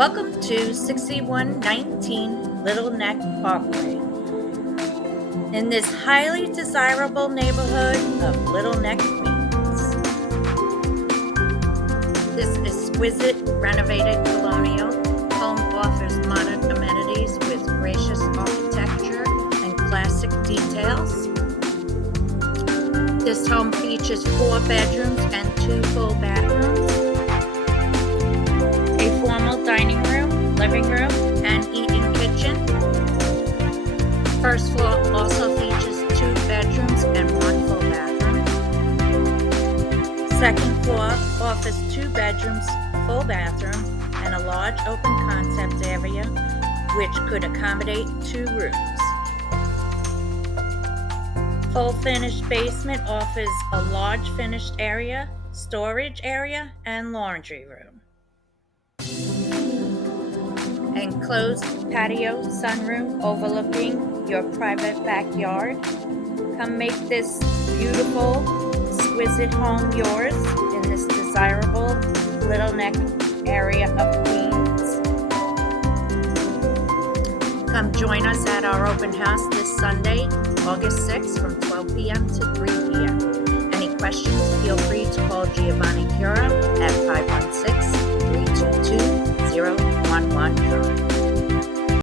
Welcome to 6119 Little Neck Parkway. In this highly desirable neighborhood of Little Neck, Queens. This exquisite renovated colonial home offers modern amenities with gracious architecture and classic details. This home features 4 bedrooms and 2 full bathrooms, a formal dining room, living room, and eating kitchen. First floor also features 2 bedrooms and 1 full bathroom. Second floor offers 2 bedrooms, full bathroom, and a large open concept area which could accommodate 2 rooms. Full finished basement offers a large finished area, storage area, and laundry room. Enclosed patio sunroom overlooking your private backyard. Come make this beautiful, exquisite home yours in this desirable Little Neck area of Queens. Come join us at our open house this Sunday, August 6th from 12 p.m. to 3 p.m. Any questions, feel free to call Giovanni Cura at 5